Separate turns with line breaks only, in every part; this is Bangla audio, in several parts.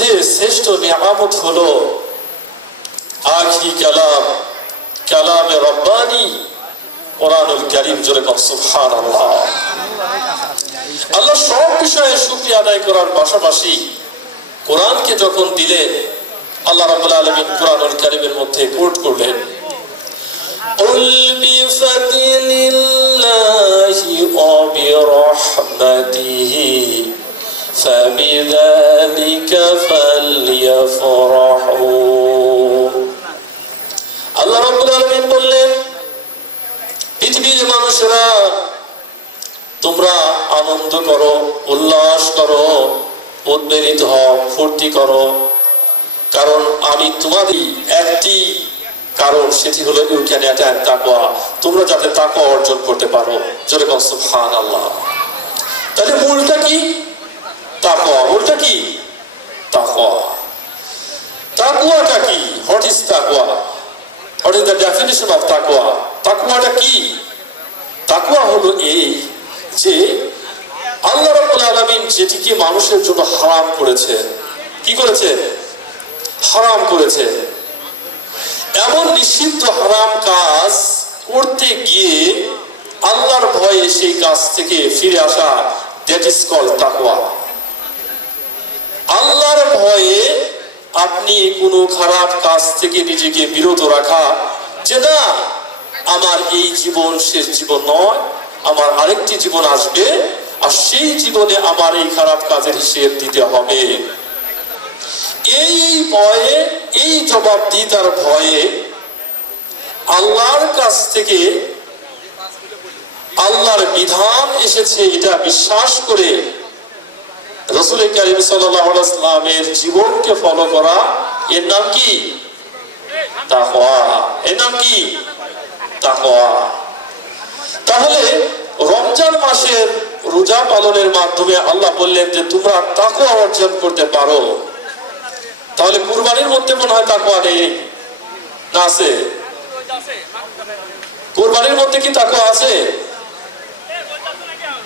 মধ্যে শ্রেষ্ঠ নিয়ামত হলো আখরি কালাম কালামে রব্বানি কোরআনুল কারীম জোরে কম সুবহানাল্লাহ আল্লাহ সব বিষয়ে শুকরিয়া আদায় করার পাশাপাশি কোরআনকে যখন দিলেন আল্লাহ রাব্বুল আলামিন কোরআনুল কারীমের মধ্যে কোট করলেন قل بفضل الله وبرحمته فبذلك فليفرحوا আল্লাহ রাব্বুল আলামিন বললেন পৃথিবীর মানুষেরা তোমরা আনন্দ করো উল্লাস করো উদ্বেলিত হও ফুর্তি করো কারণ আমি তোমাদের একটি কারণ সেটি হলো ইউ ক্যান অ্যাটাক তাকওয়া তোমরা যাতে তাকওয়া অর্জন করতে পারো জোরে কম সুবহানাল্লাহ তাহলে মূলটা কি তাকওয়া মূলটা কি তাকওয়া। তাকওয়াটা কি? হোয়াট ইজ তাকওয়া? What is the definition of তাকওয়া? তাকওয়াটা কি? তাকওয়া হলো এই যে আল্লাহ যেটিকে মানুষের জন্য হারাম করেছে, কি করেছে? হারাম করেছে। এমন নিষিদ্ধ হারাম কাজ করতে গিয়ে আল্লাহর ভয়ে সেই কাজ থেকে ফিরে আসা দ্যাট ইজ কল তাকওয়া। আল্লাহর ভয়ে আপনি কোনো খারাপ কাজ থেকে নিজেকে বিরত রাখা যে না, আমার এই জীবন শেষ জীবন নয়, আমার আরেকটি জীবন আসবে, আর সেই জীবনে আমার এই খারাপ কাজের হিসেব দিতে হবে। এই ভয়ে, এই জবাবদিহিতার ভয়ে আল্লাহর কাছ থেকে আল্লাহর বিধান এসেছে, এটা বিশ্বাস করে রসুল করিম জীবনকে ফলো করা, এর নাম কি? এর নাম কি? তাহলে রমজান মাসের রোজা পালনের মাধ্যমে আল্লাহ বললেন যে, তোমরা তাকওয়া অর্জন করতে পারো। তাহলে কুরবানির মধ্যে মনে হয় তাকওয়া নেই। না আছে? কুরবানির মধ্যে কি তাকওয়া আছে?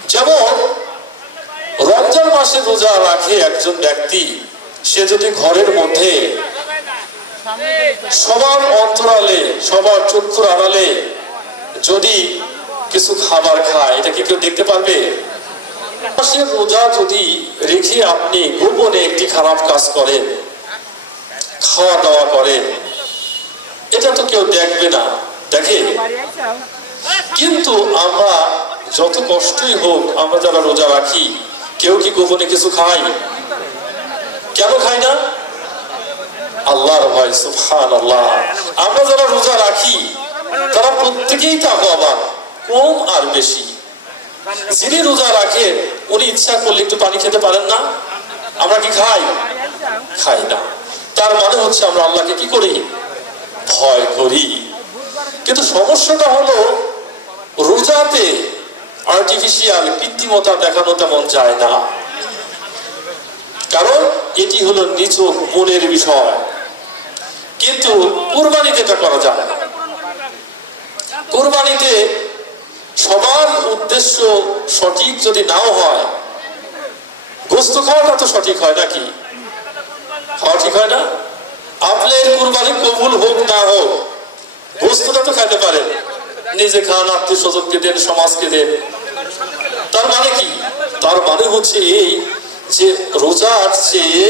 যেমন রমজান মাসে রোজা রাখে একজন ব্যক্তি, সে যদি ঘরের মধ্যে সবার অন্তরালে, সবার চক্ষুর আড়ালে যদি কিছু খাবার খায়, এটা কি কেউ দেখতে পারবে? মাসের রোজা যদি রেখে আপনি গোপনে একটি খারাপ কাজ করেন খাওয়া দাওয়া করেন, এটা তো কেউ দেখবে না, দেখে? কিন্তু আমরা যত কষ্টই হোক, আমরা যারা রোজা রাখি কেউ কি গোপনে কিছু খাই কেন খাই না? আল্লাহর ভয় সুফান আল্লাহ আমরা যারা রোজা রাখি, তারা প্রত্যেকেই তাকওয়াবান কম আর বেশি। যিনি রোজা রাখেন, উনি ইচ্ছা করলে একটু পানি খেতে পারেন না? আমরা কি খাই? খাই না। তার মানে হচ্ছে আমরা আল্লাহকে কি করি? ভয় করি। কিন্তু সমস্যাটা হলো, রোজাতে আর্টিফিশিয়াল কৃত্রিমতা দেখানো তেমন যায় না। কারণ এটি হলো নিচ মনের বিষয়। কিন্তু কোরবানিতে এটা করা যায় না। কোরবানিতে সবার উদ্দেশ্য সঠিক যদি নাও হয়, গোস্ত খাওয়াটা তো সঠিক হয় নাকি? খাওয়া ঠিক হয় না? আপনার কুরবানি কবুল হোক না হোক, গোস্তটা তো খাইতে পারেন। নিজে খান আত্মীয় স্বজনকে দেন, সমাজকে দেন তার মানে কি তার মানে এই যে রোজার চেয়ে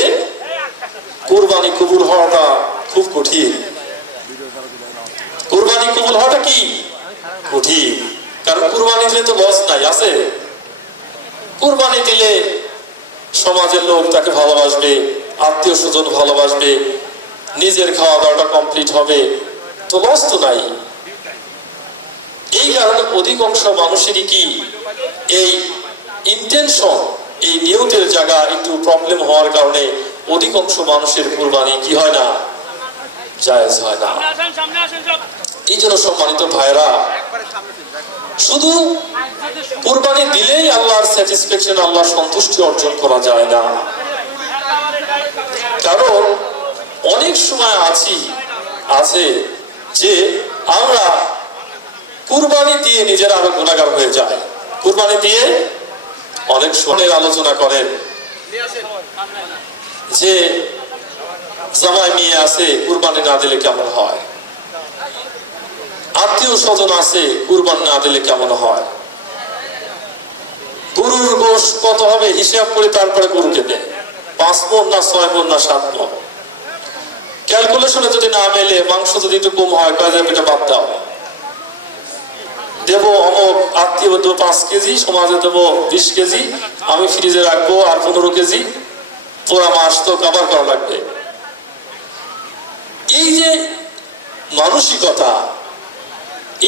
কোরবানি কবুল হওয়াটা খুব কঠিন। কোরবানি কবুল হওয়াটা কি? কঠিন। কারণ কোরবানি দিলে তো লস নাই, আছে। কোরবানি দিলে সমাজের লোক তাকে ভালোবাসবে আত্মীয় স্বজন ভালোবাসবে, নিজের খাওয়া দাওয়াটা কমপ্লিট হবে, তো লস তো নাই। এই কারণে অধিকাংশ মানুষেরই কি? এই ইন্টেনশন এই নিয়তের জায়গা একটু প্রবলেম হওয়ার কারণে অধিকাংশ মানুষের কুরবানি কি হয় না? জায়েজ হয় না। এই জন্য সম্মানিত ভাইরা শুধু কুরবানি দিলেই আল্লাহর স্যাটিসফ্যাকশন আল্লাহর সন্তুষ্টি অর্জন করা যায় না। কারণ অনেক সময় আছি আছে যে আমরা কুরবানি দিয়ে নিজের আরও গুণাগার হয়ে যায় কুরবানি দিয়ে অনেক সময়ের আলোচনা করেন। যে জামাই মেয়ে আছে, কুরবানি না দিলে কেমন হয়? আত্মীয় স্বজন আছে, কুরবান না দিলে কেমন হয়? গরুর গোশ কত হবে? হিসাব করে তারপরে গরুকে দেয় পাঁচ মন না ছয় মন না সাত মন? ক্যালকুলেশনে যদি না মেলে, মাংস যদি একটু কম হয় কাজে এটা বাদ দাও। দেবো অমুক আত্মীয় দেবো পাঁচ কেজি, সমাজে দেবো বিশ কেজি, আমি ফ্রিজে রাখব আর পনেরো কেজি পুরা মাস তো কাবার করা লাগবে। এই যে মানসিকতা,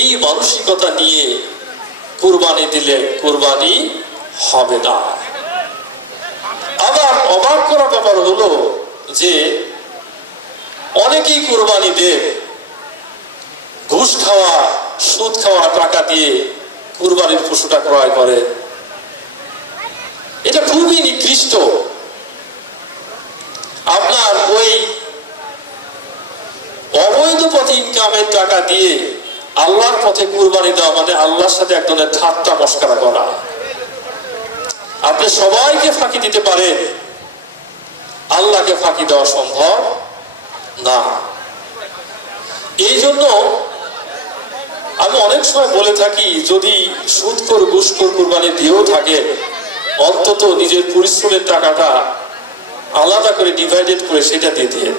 এই মানসিকতা নিয়ে কুরবানি দিলে কুরবানি হবে না। আবার অবাক করা ব্যাপার হলো যে অনেকেই কুরবানি দেন, ঘুষ খাওয়া সুদ খাওয়া, টাকা দিয়ে কুরবানির পশুটা ক্রয় করে। এটা খুবই নিকৃষ্ট। আপনার ওই অবৈধ পথে ইনকামের টাকা দিয়ে আল্লাহর পথে কুরবানি দেওয়া মানে আল্লাহর সাথে এক ধরনের ঠাট্টা, মস্কারা করা। আপনি সবাইকে ফাঁকি দিতে পারেন। আল্লাহকে ফাঁকি দেওয়া সম্ভব না। এই জন্য আমি অনেক সময় বলে থাকি, যদি সুদকর ঘুষখোর কুরবানি দিয়েও থাকে, অন্তত নিজের পরিশ্রমের টাকাটা আলাদা করে ডিভাইডেড করে সেটা দিয়ে দিয়ে।